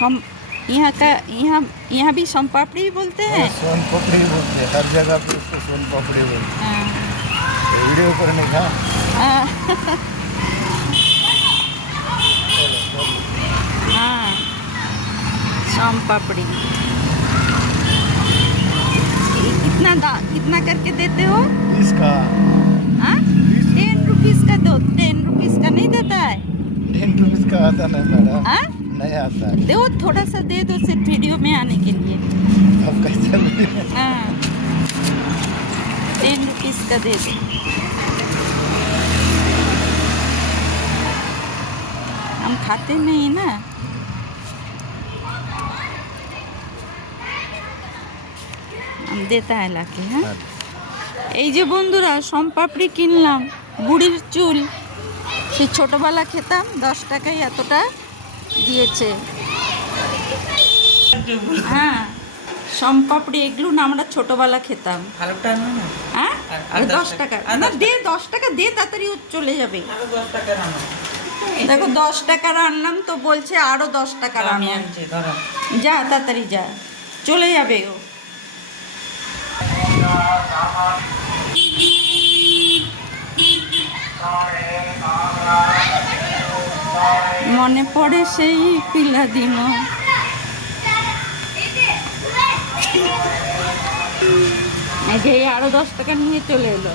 यहाँ का यहाँ भी सोन पापड़ी ही बोलते हैं। सोन पापड़ी बोलते हैं, हर जगह पे उसको सोन पापड़ी बोलते हैं। हाँ। वीडियो करने का हाँ। हाँ, सोन पापड़ी कितना करके देते हो? इसका हाँ, 10 रुपीज़ का दो। 10 रुपीज़ का नहीं देता है? 10 रुपीज का आता नहीं मैडम, हाँ, नहीं आता। दो, थोड़ा सा दे दो सिर्फ वीडियो में आने के लिए। अब कैसे बोले? हाँ, 10 रुपीज़ का दे दो। हम खाते नहीं ना। हम देता है लाके। হ্যাঁ, এই যে বন্ধুরা সোন পাপড়ি কিনলাম, বুড়ির চুল। সেই ছোটবেলা খেতাম, 10 টাকায় এতটা দিয়েছে। হ্যাঁ, সোন পাপড়ি এগুলো না আমরা ছোটবেলা খেতাম। ভালোটা না না হ্যাঁ, আর 10 টাকা না, দে 10 টাকা দে, তাড়াতাড়ি ও চলে যাবে। আরো 10 টাকা রান্না দেখো 10 টাকার আনলাম তো বলছে আরো 10 টাকার আমি আনলাম। আনছি ধরো। যা তাড়াতাড়ি যা, চলে যাবে ও। মনে পড়ে সেই পিলা দিন, এই যে আরো 10 টাকা নিয়ে চলে এলো।